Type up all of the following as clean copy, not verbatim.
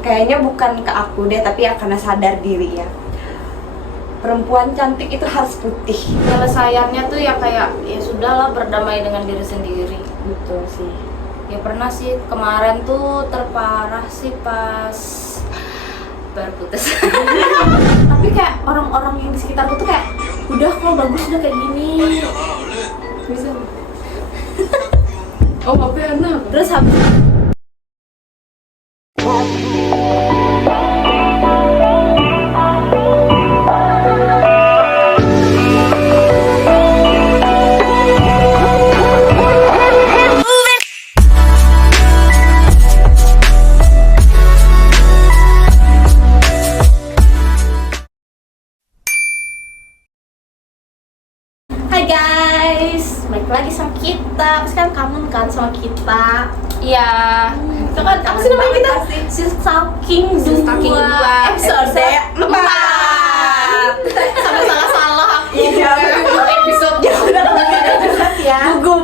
kayaknya bukan ke aku deh, tapi ya karena sadar diri ya. Perempuan cantik itu harus putih. Penyelesaiannya tuh ya kayak ya sudahlah, berdamai dengan diri sendiri. Betul sih. Ya pernah sih kemarin tuh terparah sih pas baru putus. Tapi kayak orang-orang yang di sekitarku tuh kayak udah kok bagus, udah kayak gini bisa. Oh, tapi enak. Terus habis Hai guys, balik lagi sama kita. Pasti kan kangen kan sama kita. Iya. Itu kan apa sih namanya kita? Stalking dua episode 4. Sampai salah-salah aku. Iya. Episode-nya udah banget ya. Gugup.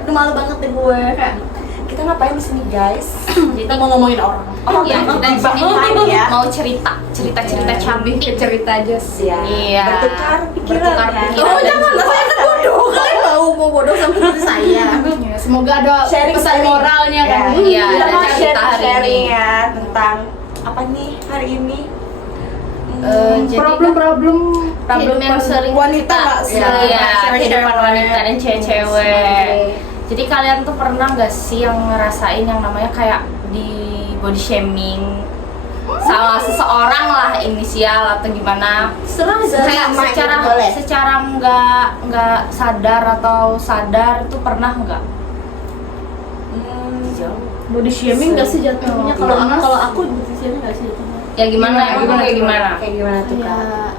Aduh, malu banget deh gue kayak Kita ngapain di sini guys? kita mau ngomongin orang. Oh, Ya, kita di sini ya. mau cerita cantik. Cerita aja sih. Iya. Bertukar pikiran Bertukar ya. pikiran. Oh, jangan, saya kan bodoh. Kalian mau bodoh sama diri saya. Ya, semoga ada Sharing, pesan sharing. moralnya kan. Iya, Kita ada mau cerita hari sharing ini. ya tentang apa nih hari ini? Jadi Problem problem yang sering wanita kita nggak sih? iya, Cewek-cewek. kehidupan wanita dan cewek-cewek. Jadi kalian tuh pernah nggak sih yang ngerasain yang namanya kayak di body shaming sama seseorang lah, inisial atau gimana? Serang Kayak sama secara itu boleh. secara nggak sadar atau sadar tuh pernah nggak? body shaming nggak sih jatuhnya? Oh, Kalau aku body shaming nggak sih jatuhnya? Ya gimana? Kayak gimana? Kayak gimana tuh kak?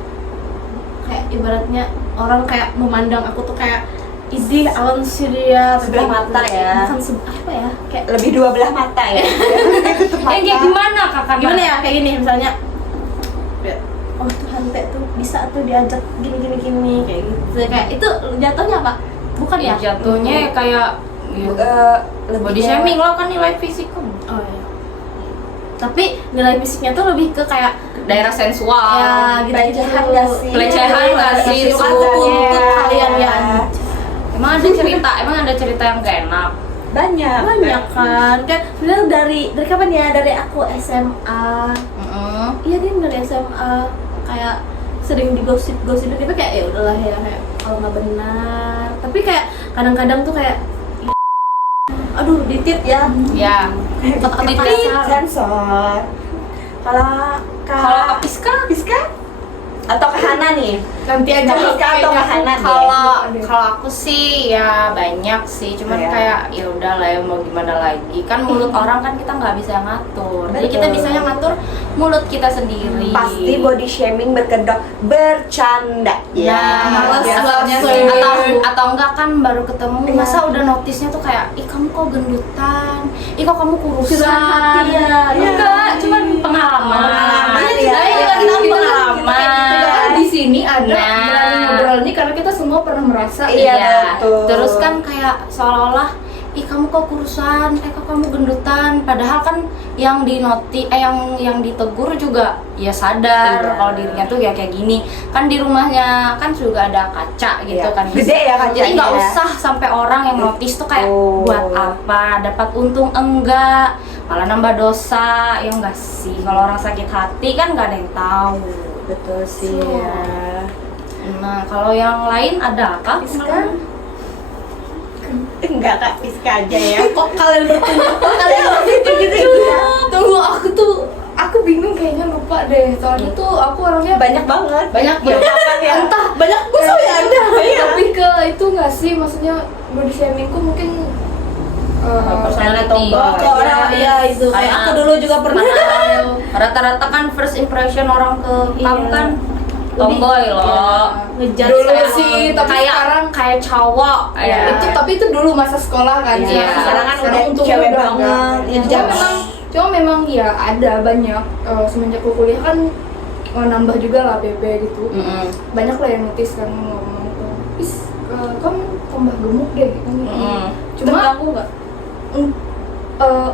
Kayak ibaratnya orang kayak memandang aku tuh kayak idih awan surya Sebelah mata ya. bukan apa ya, kayak Lebih dua belah mata ya. Kayak gimana kakak? gimana ya, kayak gini misalnya, oh Tuhan teh tuh bisa tuh diajak gini kayak gitu, kayak itu jatuhnya apa? Bukan Ya ya? jatuhnya kayak Lebih body shaming lo kan nilai fisik kan. Oh iya. Tapi nilai fisiknya tuh lebih ke kayak Daerah sensual. ya gitu. pelecehan nggak sih? Pelecehan nggak sih? Itu kan Tuh. tuntut kalian ya. Emang ada cerita yang gak enak? Banyak. Banyak kan. Kan sebenarnya dari kapan ya? Dari aku SMA. Iya dia dari SMA kayak sering digosip-gosipin, tapi kayak ya udahlah ya, kayak kalau nggak benar. Tapi kayak kadang-kadang tuh kayak aduh ditit ya. Ya. Kata-kata Titik kasar. sensor. Kalau Kalau Piska? atau ke Hana nih? Nanti aja Piska atau ke Hana deh? Kalau aku sih ya banyak sih, cuman Iya. kayak ya udahlah ya, mau gimana lagi, kan mulut orang kan kita nggak bisa ngatur. Jadi kita Betul. bisanya ngatur mulut kita sendiri. Pasti body shaming berkedok bercanda. Males Ya. atau enggak kan baru ketemu, masa udah notisnya tuh kayak ih kamu kok gendutan, ih kok kamu kurusan. Curhat hati ya. Enggak, cuman pengalaman. Pengalaman, Iya, ya. kita pengalaman. Di sini ada Nah. berani ngobrol nih karena kita semua pernah merasa. Iya, betul. Terus kan kayak seolah-olah ih kamu kok kurusan, kok kamu gendutan, padahal kan yang yang ditegur juga ya sadar Iya. kalau dirinya tuh ya kayak gini. Kan di rumahnya kan juga ada kaca gitu Iya. kan. Gede ya kacanya. Jadi nggak usah sampai orang yang notice tuh kayak Oh. buat apa, dapat untung enggak, malah nambah dosa, ya enggak sih. Kalau orang sakit hati kan nggak ada yang tahu. Betul sih ya. Nah, kalau yang lain ada apa? Piska? Enggak kak, Piska aja ya. Kok kalian bertanya? Kok kalian gitu? Tunggu, aku bingung, kayaknya lupa deh. Soalnya tuh aku orangnya Banyak banget. banyak ya. ya. Entah banyak musuh ya Anda. Tapi ke itu nggak sih, maksudnya body shamingku mungkin Personality. tombol. Ke orang ya itu kayak aku dulu juga pernah. Rata-rata kan first impression orang ke Iya. kamu kan tomboy loh. Ngejar Dulu kayak sih, tapi kayak sekarang kayak cowok. ya, tapi itu dulu masa sekolah kan. Iya. Sekarang kan udah untungnya cewek udah banget. enggak. Iya. Cuma memang ya ada banyak semenjak aku kuliah kan nambah juga lah BB gitu. Banyak lah yang notice kan ngomong Is, kamu tambah gemuk deh kan. Cuma aku enggak.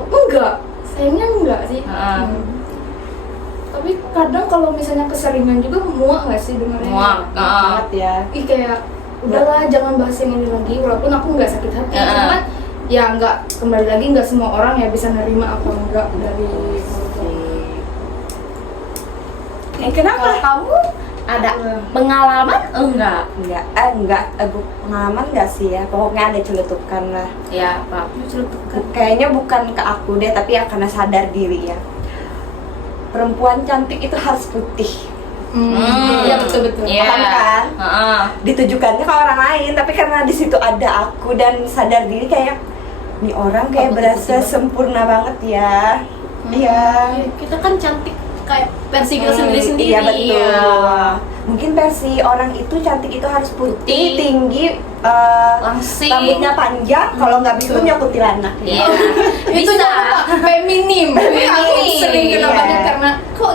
enggak sayangnya enggak sih. Tapi kadang kalau misalnya keseringan juga muak nggak sih dengarnya? Muak. Banget ya. Ih kayak udahlah jangan bahas yang ini lagi, walaupun aku nggak sakit hati, cuman ya nggak, kembali lagi nggak semua orang ya bisa nerima apa enggak dari Kenapa? Kalau kamu ada pengalaman enggak? Enggak, pengalaman enggak sih ya. Pokoknya ada celetukan lah. Ya, Pak. Kayaknya bukan ke aku deh, tapi ya karena sadar diri ya. Perempuan cantik itu harus putih. Iya betul. Iya. Paham kan? Ditujukannya ke orang lain, tapi karena di situ ada aku dan sadar diri kayak nih orang kayak berasa sempurna banget ya. Iya. Kita kan cantik kayak versi kita sendiri-sendiri. Iya betul. Mungkin versi orang itu cantik itu harus putih, tinggi, Langsing. rambutnya panjang, kalau nggak bisa kuntilanak. Iya. Itu Bisa. feminim. Aku sering kena Iya. banyak karena kok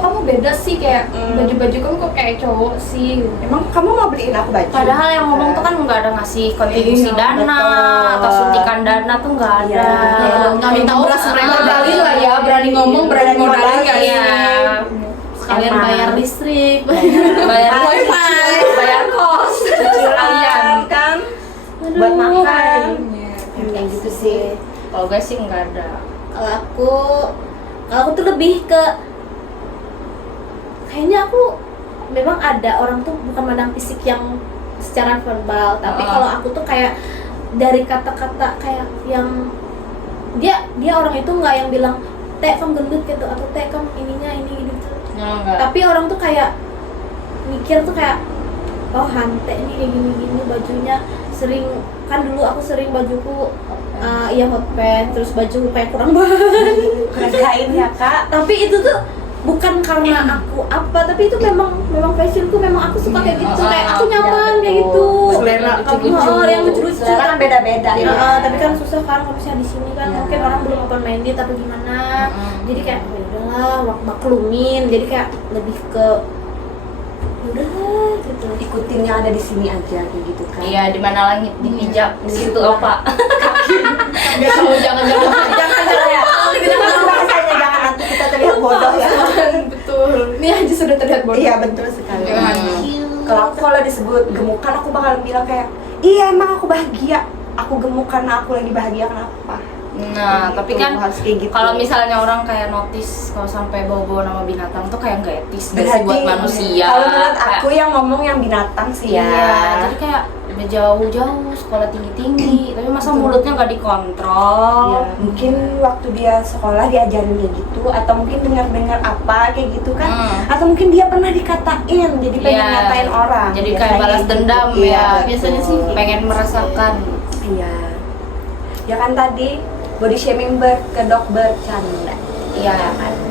kamu beda sih, kayak baju-baju kamu kok kayak cowok sih. Emang kamu mau beliin aku baju? Padahal yang ngomong tuh kan nggak ada ngasih kontribusi Iya, dana betul. atau suntikan dana tuh nggak ada. Iya. Nggak minta beras mereka. Modalin lah ya, berani ngomong, berani modalin nggak sih? Iya. Sekalian Emang. bayar listrik, Bayar wifi, bayar kos, cicilan kan, buat makan. Kayak gitu sih. Kalau gue sih nggak ada. kalau aku tuh lebih ke kayaknya aku memang ada orang tuh bukan mandang fisik yang secara verbal, tapi kalau aku tuh kayak dari kata-kata kayak yang dia orang itu nggak yang bilang teh kamu gendut gitu atau teh kamu ininya ini gitu, Enggak. tapi orang tuh kayak mikir tuh kayak oh Hante nih kayak gini-gini bajunya, sering kan dulu aku sering bajuku iya hot pants, terus baju kayak kurang banget. Kerjain ya kak. Tapi itu tuh bukan karena aku apa, tapi itu memang fashionku, memang aku suka kayak gitu, kayak aku nyaman kayak gitu. Selera kamu yang lucu-lucu. Selera kan beda-beda ya. Tapi kan susah kan kalau misalnya di sini kan Ya. mungkin orang belum open minded atau gimana. Jadi kayak ya udahlah maklumin. Jadi kayak lebih ke ya udahlah gitu. Ikutin yang ada di sini aja kayak gitu kan. Iya, di mana langit dipijak, di situ apa? Kamu jangan Jangan ya. Bahasanya jangan nanti kita terlihat bodoh ya. betul. Ini aja sudah terlihat bodoh. Iya betul sekali. Kalau Kalau disebut gemukan aku bakal bilang kayak iya emang aku bahagia. Aku gemuk karena aku lagi bahagia, kenapa? Nah, Gitu, tapi kan harus kayak gitu. kalau misalnya orang kayak notice kalau sampai bawa-bawa nama binatang tuh kayak nggak etis nggak sih buat manusia. Kalau menurut Kayak- aku yang ngomong yang binatang sih ya. Iya, jadi kayak udah jauh-jauh sekolah tinggi-tinggi, tapi masa mulutnya nggak dikontrol. Ya, mungkin waktu dia sekolah diajarin kayak gitu, atau mungkin dengar-dengar apa kayak gitu kan, atau mungkin dia pernah dikatain, jadi pengen Iya, ngatain orang. jadi kayak Biasanya balas gitu. dendam Iya, ya. betul. Biasanya sih Pengen merasakan. Iya. Ya kan tadi body shaming berkedok bercanda. Iya.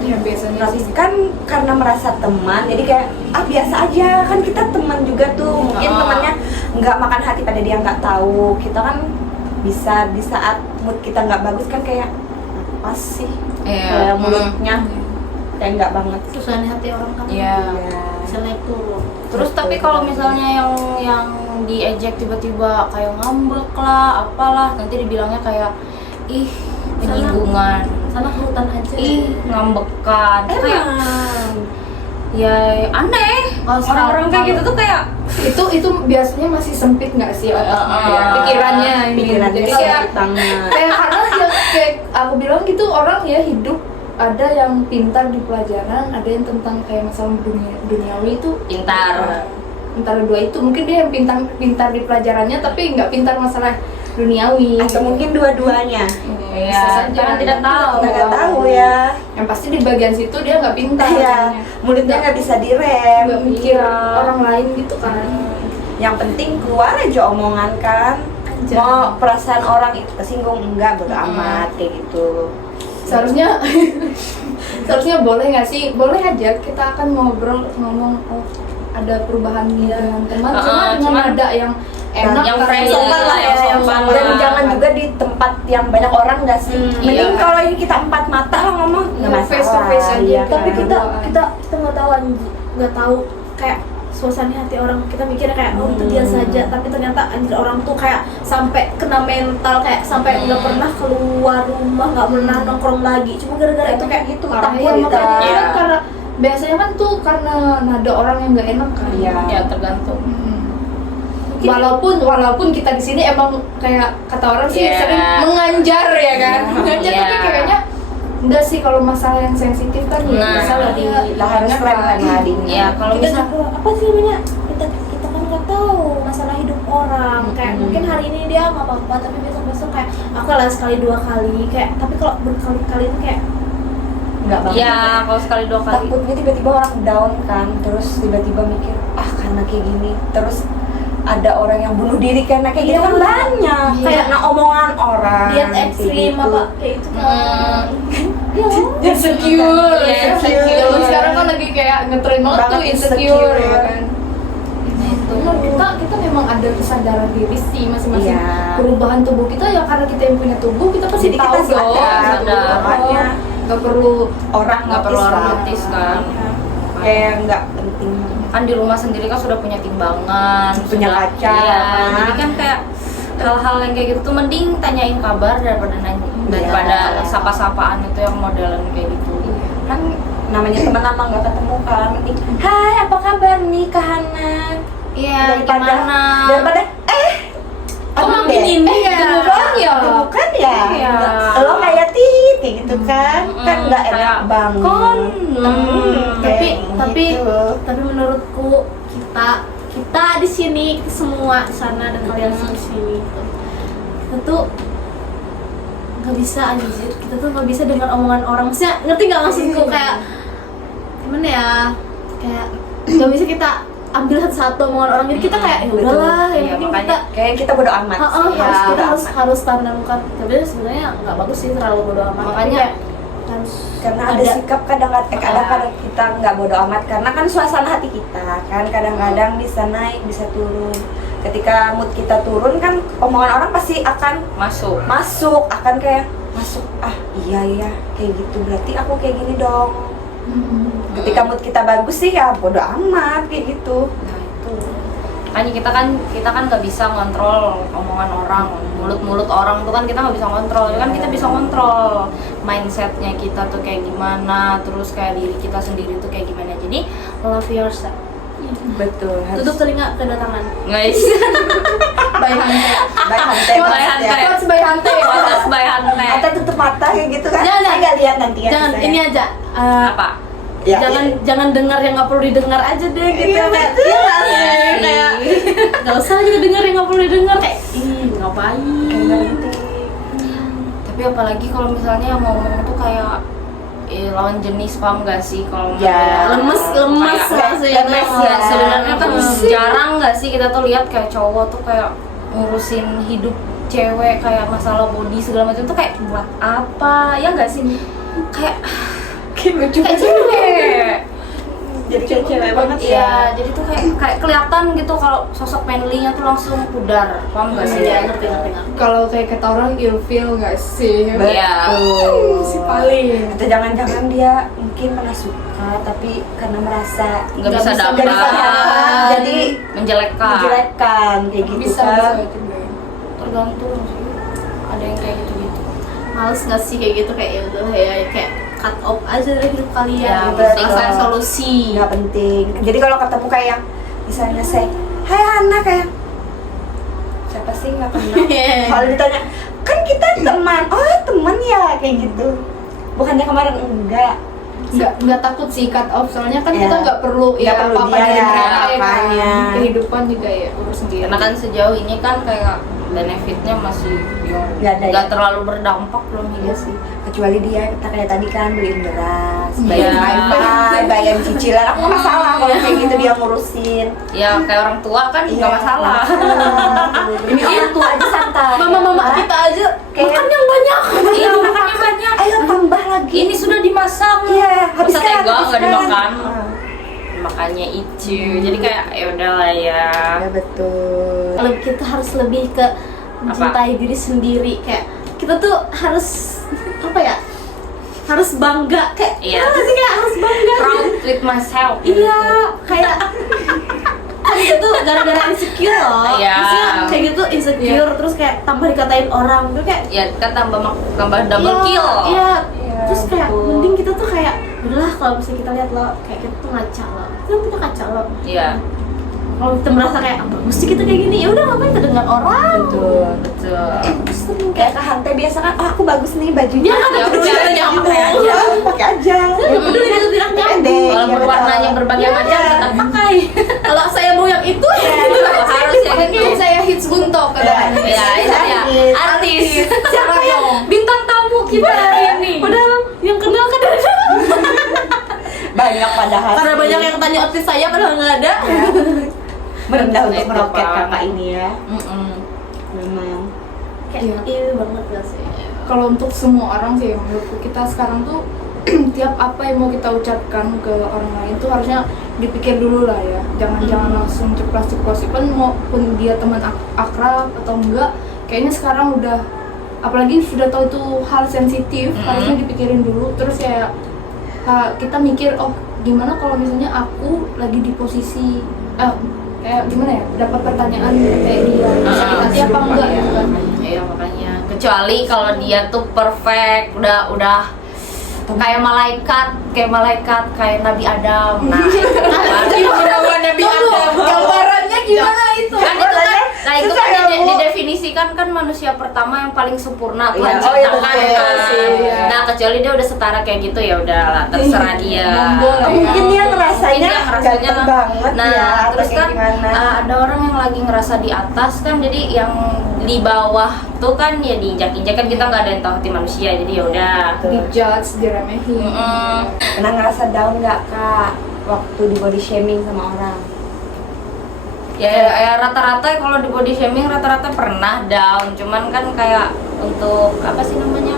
Ya biasanya sih. Kan karena merasa teman, jadi kayak biasa aja kan, kita teman juga tuh. Mungkin temannya nggak makan hati pada dia nggak tahu. Kita kan bisa di saat mood kita nggak bagus kan kayak apa sih? Iya. Kayak mulutnya kayak nggak banget. susah nih hati orang kan. Iya. Bisa naik turun. Terus tapi kalau misalnya yang diejek tiba-tiba kayak ngambek lah, apalah, nanti dibilangnya kayak ih penyinggungan, Sana ke hutan aja. ih ngambekan, kayak ya aneh. Orang-orang kayak gitu tuh kayak Itu biasanya masih sempit nggak sih otaknya, pikirannya ini. Pikirannya Jadi kayak sempit banget. karena ya, kayak aku bilang gitu, orang ya hidup ada yang pintar di pelajaran, ada yang tentang kayak masalah duniawi itu pintar. antara dua itu. Mungkin dia yang pintar di pelajarannya tapi nggak pintar masalah duniawi. Atau mungkin dua-duanya. Bisa Iya, saja. kan tidak tahu. Nggak tahu ya. Yang pasti di bagian situ dia nggak pintar. Iya, makanya. mulutnya nggak bisa direm. Nggak mikir Iya. orang lain gitu kan. Yang penting keluar aja omongan kan. Aja. Mau perasaan orang itu kesinggung enggak, bodo amat kayak gitu. Seharusnya boleh nggak sih? Boleh aja kita akan ngomong ada perubahan dengan teman, cuma dengan cuman nada yang enak, yang karena friendly Sopan lah ya, yang sopan dan lah. jangan juga di tempat yang banyak orang nggak sih. Mending iya. kalau ini kita empat mata lah ngomong nggak Iya, masalah. face to face aja. Iya Tapi kan? kita nggak tahu nggak tahu kayak suasana hati orang, kita mikirnya kayak oh itu biasa aja, tapi ternyata anjir orang tuh kayak sampai kena mental, kayak sampai nggak pernah keluar rumah, nggak pernah nongkrong lagi, cuma gara-gara itu kayak gitu Parah takut ya, kita. makanya Iya. kan karena biasanya kan tuh karena nada orang yang nggak enak kan. Iya. Ya tergantung. Walaupun kita di sini emang kayak kata orang sih Iya. sering menganjar ya kan, Iya. menganjar Iya. tapi kayaknya enggak sih kalau masalah yang sensitif kan ya Nah, bisa lah di Kita harus rem Ya kalau Kita misal juga apa sih namanya, kita kan nggak tahu masalah hidup orang, kayak mungkin hari ini dia nggak apa-apa tapi besok kayak aku lah sekali dua kali kayak, tapi kalau berkali-kali itu kayak nggak banget. ya kalau sekali dua kali Takutnya tiba-tiba orang down kan, terus tiba-tiba mikir karena kayak gini, terus ada orang yang bunuh diri karena kayak gitu Iya. kan banyak. Iya. Kayak omongan orang. diet kayak ekstrim gitu. apa kayak itu kan. Ya, insecure, Iya, ya, insecure. sekarang kan lagi kayak ngetren banget tuh Banget insecure ya insecure. kan. itu. Benar, kita memang ada kesadaran diri sih masing-masing. Iya. Perubahan tubuh kita ya karena kita yang punya tubuh, kita pasti Jadi tahu kita dong. sadar. Makanya Nggak perlu orang Nggak perlu notice orang lah. notice kan. Kayak nggak penting. Kan di rumah sendiri kan sudah punya timbangan, Punya sudah- kaca. Iya, jadi kan kayak hal-hal yang kayak gitu tuh mending tanyain kabar daripada nanya, daripada sapa-sapaan itu yang modelan kayak gitu. Kan namanya teman lama nggak ketemu kan, mending hai apa kabar nih Kak Hana, Iya, daripada gimana? daripada Oh, apa makin deh? ini ya. Bukan ya. Bukan ya? Iya. Lo kayak titi gitu kan? Kan nggak enak Kayak banget. kon. Kayak tapi gitu. tapi menurutku kita di sini, kita semua di sana dan kalian semua di sini gitu. Kita tuh nggak bisa anjir, kita tuh nggak bisa dengan omongan orang. Maksudnya ngerti nggak maksudku, kayak gimana ya, kayak nggak bisa kita ambil satu-satu omongan orang, jadi kita kayak ya udahlah, yang Iya, penting makanya kita Kayak kita bodo amat. harus Ya, kita bodo harus amat. harus tanamkan. Tapi sebenarnya nggak bagus sih terlalu bodo amat. Makanya- Tapi kayak harus Karena ada sikap kadang-kadang kita nggak bodo amat, karena kan suasana hati kita kan kadang-kadang bisa naik bisa turun. Ketika mood kita turun kan omongan orang pasti akan masuk. akan kayak masuk, iya kayak gitu, berarti aku kayak gini dong. Ketika mood kita bagus sih ya bodo amat kayak gitu. Nah itu makanya kita kan nggak bisa ngontrol omongan orang, mulut orang tuh kan kita nggak bisa ngontrol. Kan kita bisa ngontrol mindsetnya kita tuh kayak gimana, terus kayak diri kita sendiri tuh kayak gimana. Jadi love yourself. Betul, harus tutup telinga kedatangan. Guys, By Hante. baik hantai By banget Hante. ya. Quotes by Hante ya. Podcast by Hante. Atau tutup mata kayak gitu kan? Jangan, Saya nggak lihat nanti ya. Jangan saya. ini aja. Apa? Ya, jangan dengar yang nggak perlu didengar aja deh gitu. Iya, Kayak, betul. iya nggak sih? Kayak nggak usah aja dengar yang nggak perlu didengar, kayak ngapain. Tapi apalagi kalau misalnya yang ngomong tuh kayak lawan jenis, paham gak sih kalau Ya. lemes Kayak- rasanya. lemes ya, sebenarnya kan Lemes. jarang nggak sih kita tuh lihat kayak cowok tuh kayak ngurusin hidup cewek, kayak masalah body segala macam tuh kayak buat apa ya nggak sih, kayak lucu kayak cewek. Jadi kayak cewek banget ya. Iya, jadi tuh kayak kelihatan gitu kalau sosok manly-nya tuh langsung pudar, paham gak sih? Iya, ngerti. Kalau kayak kata orang ilfeel nggak sih? Betul. Si paling. Atau jangan-jangan dia mungkin pernah suka tapi karena merasa Nggak bisa dapat, nggak bisa dapat, jadi menjelekkan. menjelekkan kayak gitu Bisa kan. juga. Tergantung sih, ada yang kayak gitu-gitu. Males nggak sih kayak gitu, kayak ya udah ya kayak cut off aja dari hidup kalian. Ya, gitu. betul. Selesai solusi. Nggak penting. Jadi kalau ketemu kayak yang misalnya saya, hai Hana, kayak siapa sih nggak kenal. Kalau ditanya, kan kita teman. Oh teman ya kayak gitu. Bukannya kemarin enggak. Nggak takut sih cut off, soalnya kan Ya. kita nggak perlu Nggak perlu apa-apa dia dari ya, mereka ya kan. makanya. Kehidupan juga ya urus sendiri. Karena kan sejauh ini kan kayak benefitnya masih Nggak ada ya. nggak terlalu berdampak belum Iya sih. Kecuali dia kita kayak tadi kan beliin beras, Iya. bayar wifi, bayar cicilan. Aku nggak masalah kalau kayak gitu dia ngurusin. Ya kayak orang tua kan nggak Iya, masalah. Ini orang tua aja santai. Mama kita aja Kayak- makan yang banyak. Iya, makannya banyak. Ayo tambah lagi. Ini sudah dimasak. Iya, Masa habiskan. tega nggak habiskan. dimakan? Ah, Makanya itu. Jadi kayak ya udahlah ya. ya betul. Kalau kita harus lebih ke mencintai diri sendiri, kayak kita tuh harus apa ya? Harus bangga, kayak Iya. apa sih, kayak harus bangga. Proud with myself. Iya, kayak kan itu gara-gara insecure loh. Iya. Maksudnya kayak gitu insecure terus kayak tambah dikatain orang tuh kayak Ya kan tambah double iya, kill. Iya. Iya, Terus kayak betul. mending kita tuh kayak udahlah kalau misalnya kita lihat lo kayak kita tuh ngaca lo. Kita punya kaca lo. Iya. Kalau kita merasa kayak apa mesti kita kayak gini, ya udah ngapain kita dengan orang. Betul. Betul. Terus tuh Kayak Kak Hante biasa kan, aku bagus nih bajunya. Ya, Ya peduli udah, kita ya nyambung. pakai aja. Pakai aja. Nggak peduli kita tidak nyambung. Pendek. Kalau Ya, berwarnanya betul. berbagai macam Iya. kita pakai. Kalau saya mau yang itu Harus yang Mungkin itu. saya hits buntok katanya. Ya, itu ya. Artis. Siapa dong? Bintang tamu kita hari ini. padahal yang kenal kan ada. Banyak padahal. Karena banyak yang tanya artis saya padahal nggak ada. merendah untuk Itu, meroket Pak. kakak ini ya. Mm-mm. Memang. Kayak Iya. banget gak sih? Kalau untuk semua orang sih menurutku kita sekarang tuh tiap apa yang mau kita ucapkan ke orang lain tuh harusnya dipikir dulu lah ya. Jangan langsung ceplas-ceplosan maupun dia teman akrab atau enggak. Kayaknya sekarang udah apalagi sudah tahu itu hal sensitif, harusnya dipikirin dulu. Terus kayak kita mikir oh gimana kalau misalnya aku lagi di posisi kayak gimana ya dapat pertanyaan kayak dia sakit hati apa enggak ya kan. Iya makanya. Kecuali kalau dia tuh perfect, udah kayak malaikat, kayak Nabi Adam. Nah, itu baru Nabi Adam. Gambarannya gimana itu? kan itu kan, nah itu Susah kan ya, Bu. didefinisikan kan manusia pertama yang paling sempurna Tuhan Iya, oh iya, ciptakan betul, kan. sih, iya. Nah kecuali dia udah setara kayak gitu ya udahlah terserah dia. Monggo lah ya. Mungkin dia ngerasanya Mungkin dia ngerasanya ganteng banget nah, ya, atau terus kayak kan gimana. ada orang yang lagi ngerasa di atas kan, jadi yang di bawah tuh kan ya diinjak-injak kan, kita nggak ada yang tahu hati manusia, jadi ya udah. Dijudge, diremehin. Pernah ngerasa down nggak Kak waktu di body shaming sama orang? Ya rata-rata kalau di body shaming rata-rata pernah down, cuman kan kayak untuk apa sih namanya,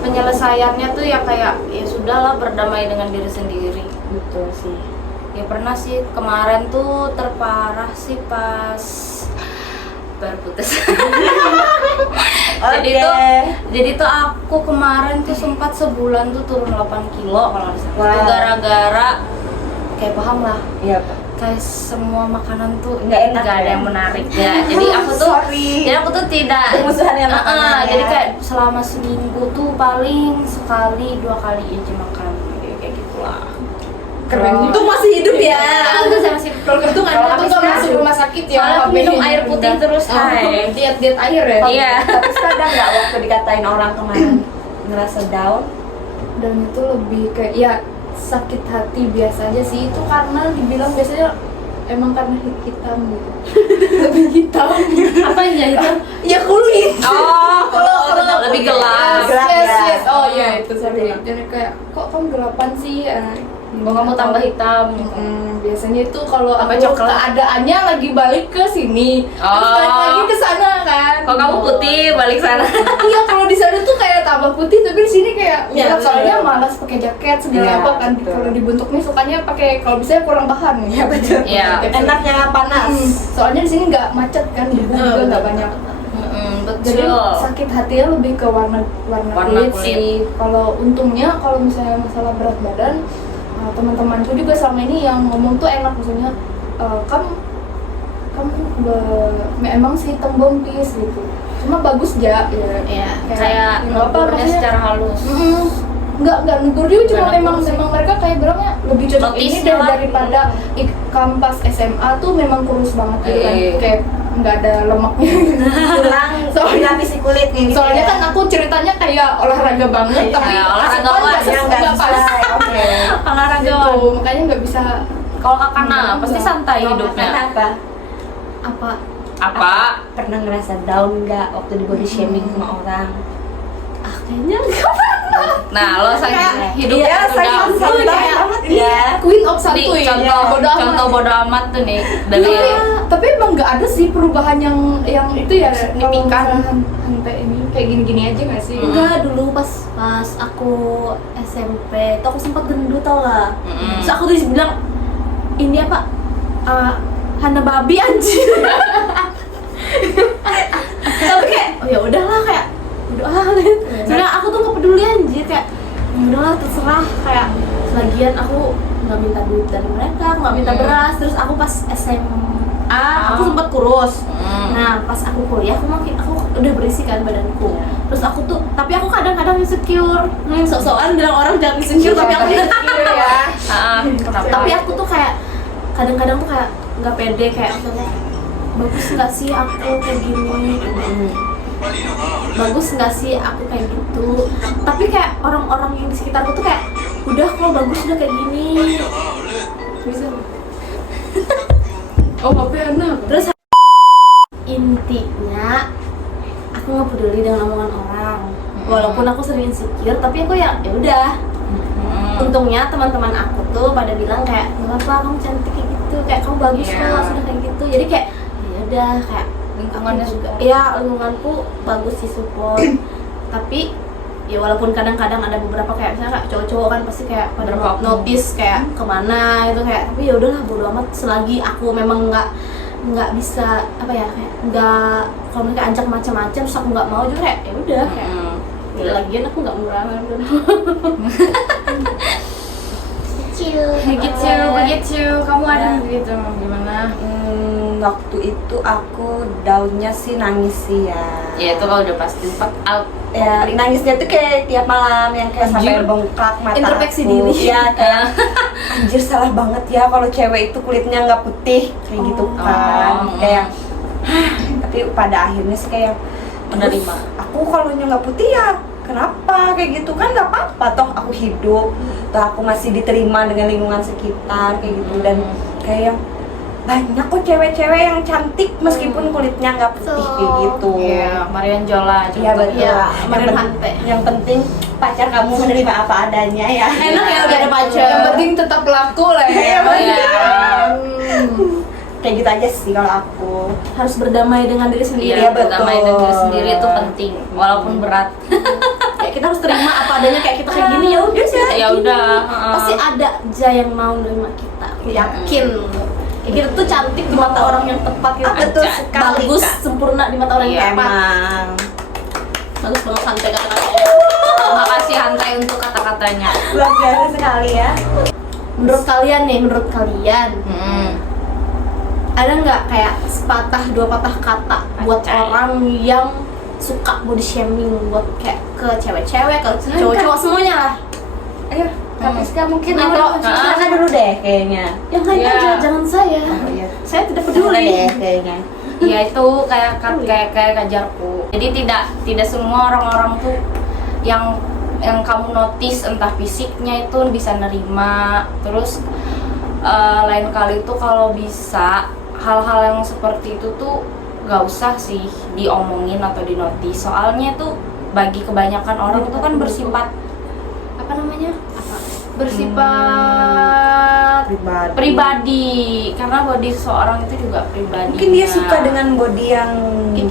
penyelesaiannya tuh ya kayak ya sudahlah, berdamai dengan diri sendiri. Betul sih. Ya pernah sih kemarin tuh terparah sih pas baru putus. Jadi tuh aku kemarin tuh sempat sebulan tuh turun 8 kilo kalau nggak salah. Itu Wow. gara-gara kayak paham lah, Iya Pak. kayak semua makanan tuh Nggak enak ada ya? yang menarik ya. Jadi aku tuh Sorry. jadi aku tuh tidak Bermusuhan ya makanan ya. jadi kayak selama seminggu tuh paling sekali 2 kali aja makan kayak gitulah. Keren. Itu masih hidup ya. Aku saya masih Kalau itu nggak Kalau itu habis nggak kan- masuk rumah sakit ya. soalnya aku minum air putih terus, hai. Diet air ya. Iya. Tapi sadar nggak waktu dikatain orang kemarin ngerasa down? Dan itu lebih kayak ya sakit hati biasa aja sih, itu karena dibilang biasanya emang karena hitam gitu. Lebih hitam. Apa aja itu? Ya kulit. Oh, lebih gelap. Gelap Yes, ya. yes. Oh iya itu sorry. Jadi kayak kok kamu gelapan sih? Kok kamu tambah hitam? Biasanya itu kalau Tambah aku coklat. keadaannya lagi balik ke sini, terus Oh. balik lagi ke sana kan. Kok kamu putih balik sana? Iya, kalau di sana tuh kayak tambah putih, tapi di sini kayak Iya, gelap, soalnya betul. malas pakai jaket segala Iya, apa kan. betul. Kalau dibentuk nih sukanya pakai, kalau bisa kurang bahan. Iya betul. Iya. Enaknya panas. Soalnya di sini nggak macet kan, debu juga nggak banyak. Jadi Betul. sakit hatinya lebih ke warna Warna kulit kulit. sih. Kalau untungnya kalau misalnya masalah berat badan, teman-temanku juga selama ini yang ngomong tuh enak, maksudnya kamu emang sih hitam bompis gitu, cuma bagus ja ya. Iya, kayak nggak apa ngegurnya maksudnya. secara halus. Nggak negur juga, cuma Nggak memang negur sih. mereka kayak bilangnya lebih cocok ini Notice-nya lah. daripada kampas SMA tuh memang kurus banget gitu kan, kayak nggak ada lemaknya. Kurang dilapisi kulit nih. Soalnya kan aku ceritanya kayak olahraga banget, Iya, tapi olahragawan, asupan yang nggak nggak bisa. pas. Oke. Olahraga. Gitu, makanya nggak bisa. Kalau kakak nah, pasti santai hidupnya. Kenapa? Apa? Apa? Pernah ngerasa down nggak waktu di body shaming sama orang? Kayaknya enggak. Nah, lo sangat hidup Iya, itu saya down. santai banget ya. Queen of Nih, santuy. contoh Bodo amat. contoh bodo amat tuh nih dari Tapi emang nggak ada sih perubahan yang itu ya Signifikan. Hante ini kayak gini-gini aja nggak sih? Enggak, dulu pas aku SMP, tuh aku sempat gendut tau lah. Terus aku tuh bilang ini apa? Hana babi anjir. Tapi kayak oh ya udahlah kayak udah soalnya aku tuh nggak peduli anjir kayak udahlah terserah, kayak lagian aku nggak minta duit dari mereka, nggak minta beras. Terus aku pas SMA aku sempat kurus. Nah pas aku kuliah aku udah berisi kan badanku. Terus aku tuh, tapi aku kadang-kadang insecure. Sok-sokan bilang orang jangan insecure, tapi aku insecure ya. Tapi aku tuh kayak kadang-kadang tuh kayak nggak pede, kayak bagus nggak sih aku kayak gini, bagus nggak sih aku kayak gitu. Tapi kayak orang-orang yang di sekitarku tuh kayak udah kalau bagus udah kayak gini bisa. Oh, tapi enak. Terus intinya aku nggak peduli dengan omongan orang, walaupun aku sering insecure, tapi aku ya udah. Untungnya teman-teman aku tuh pada bilang kayak nggak apa, kamu cantik kayak gitu, kayak kamu bagus kok sudah kayak gitu. Jadi kayak ya udah, kayak Lingkungannya juga. ya lingkunganku bagus sih, support. Tapi ya walaupun kadang-kadang ada beberapa kayak misalnya kayak cowok-cowok kan pasti kayak pada notice kayak kemana gitu, kayak tapi ya udahlah bodo amat selagi aku memang nggak bisa apa ya, kayak nggak, kalau mereka ajak macam-macam terus aku nggak mau juga kayak ya udah kayak ya, lagian aku nggak murah begitu. Kamu ada begitu gimana? Waktu itu aku daunnya sih nangis sih ya. Ya itu kalau udah pasti out. Ya, nangisnya tuh kayak tiap malam yang kayak sampai bengkak mata Introspeksi aku. diri. Ya kayak anjir salah banget ya kalau cewek itu kulitnya nggak putih kayak gitu kan. Kayak tapi pada akhirnya sih kayak Menerima. Aku kalau nggak putih ya kenapa kayak gitu, kan nggak apa-apa toh aku hidup, toh aku masih diterima dengan lingkungan sekitar kayak gitu. Dan kayak banyak kok cewek-cewek yang cantik meskipun kulitnya nggak putih kayak gitu. Iya, Marian Jola Iya betul. Iya, Yang Marian pen- Hante. Yang penting pacar kamu menerima apa adanya ya. enak ya udah ada pacar. Yang penting tetap laku lah ya. Iya, betul. Hmm. Kayak gitu aja sih kalau aku. Harus berdamai dengan diri sendiri. Iya, betul. berdamai dengan diri sendiri itu penting, walaupun berat. Kayak kita harus terima apa adanya, kayak kita kayak gini ya udah sih. Ya udah. Pasti ada aja yang mau nerima kita. Aku yakin. Kayak kita tuh cantik di mata orang yang tepat gitu. Betul sekali, Bagus, Kak. sempurna di mata orang Iya, yang tepat. Emang. Bagus banget santai kata-katanya. Terima kasih Hantai untuk kata-katanya. Luar biasa sekali ya. Menurut kalian nih, menurut kalian ada nggak kayak sepatah dua patah kata buat Acai. orang yang suka body shaming, buat kayak ke cewek-cewek, ke cowok-cowok semuanya lah. Ayo, Kak Priska mungkin Atau- silakan dulu deh kayaknya. Yang lain Iya. aja, jangan saya. Oh iya. Saya tidak Peduli peduli. deh kayaknya. Ya itu kayak kajarku. Jadi tidak semua orang-orang tuh yang kamu notice entah fisiknya itu bisa nerima. Terus lain kali tuh kalau bisa hal-hal yang seperti itu tuh gak usah sih diomongin atau dinotis. Soalnya tuh bagi kebanyakan orang itu kan bersifat apa namanya? Bersifat pribadi, karena body seseorang itu juga pribadi. Mungkin dia suka dengan body yang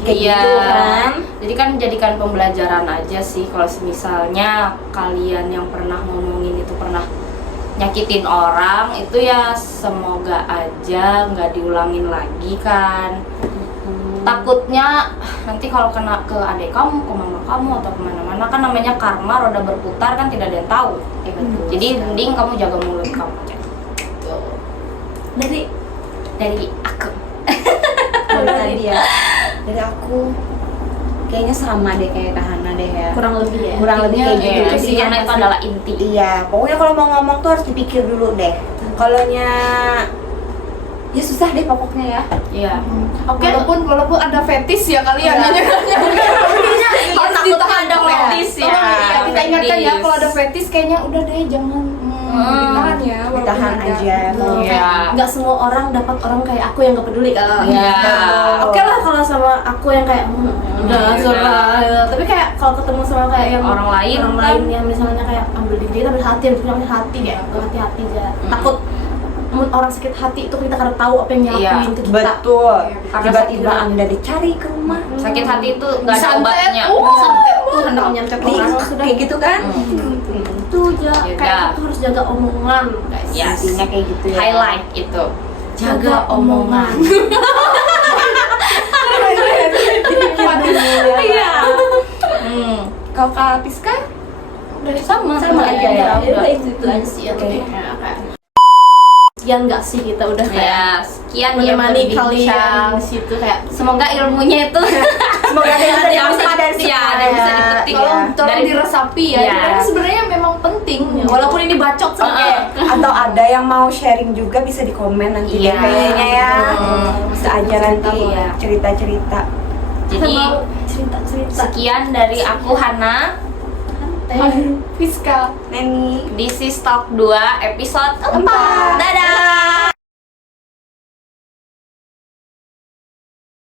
kayak Iya. gitu kan. Jadi kan jadikan pembelajaran aja sih kalau misalnya kalian yang pernah ngomongin itu pernah nyakitin orang, itu ya semoga aja nggak diulangin lagi kan. Takutnya nanti kalau kena ke adik kamu, ke mama kamu atau kemana-mana, kan namanya karma roda berputar kan tidak ada yang tahu. Jadi mending kamu jaga mulut kamu aja. Dari aku. Tadi ya. Dari aku kayaknya sama deh kayak Kak Hana deh ya. Kurang lebih ya. Kurang lebih kayak gitu. Iya, Jadi sih, karena itu adalah inti. Iya, pokoknya kalau mau ngomong tuh harus dipikir dulu deh. Kalaunya ya susah deh pokoknya ya. Iya. Oke. Walaupun ada fetis ya kalian Iya. harus ditahan ada kalau- fetis ya. Iya, kita ingatkan ya Fetis. kalau ada fetis kayaknya udah deh jangan ditahan ya. walaupun Ditahan ada. aja. Loh, Iya. kayak nggak semua orang dapat orang kayak aku yang gak peduli kan. Iya. Oke lah kalau sama aku yang kayak udah surah gitu. Tapi kayak kalau ketemu sama kayak yang Orang lain orang kan. lain yang misalnya kayak ambil diri ambil hati, ambil hati kayak hati-hati aja. Takut orang sakit hati itu kita karena tahu apa yang nyelakuin ke kita. Betul. Karena Tiba-tiba sakit Anda dicari ke rumah. Sakit hati itu nggak ada Santet. obatnya. Santet tuh hendak menyantet Nih, orang sudah. kayak gitu kan? Itu aja Jaga. kayak kita harus jaga omongan guys. Yes. Intinya kayak gitu ya. Highlight itu. Jaga omongan. Iya. Hmm. Kalau Kak Piska sama aja ya. Udah itu aja sih ya. Oke. Kayak sekian nggak sih kita udah kayak ya sekian ya menemani berbincang. kalian di situ kayak Semoga ilmunya itu Semoga ada yang bisa yang bisa diambil dari ya, semua ada yang bisa ya. dipetik Tolong dari diresapi ya. Iya. Karena sebenarnya memang penting. Walaupun ini bacot sih. Oke, atau ada yang mau sharing juga bisa di komen nanti Iya. deh kayaknya ya. Bisa aja nanti Iya. cerita-cerita. Jadi cerita-cerita. sekian dari aku Hana. Fiska. Neni. This is Talk 2 episode 4. Empat. Dadah.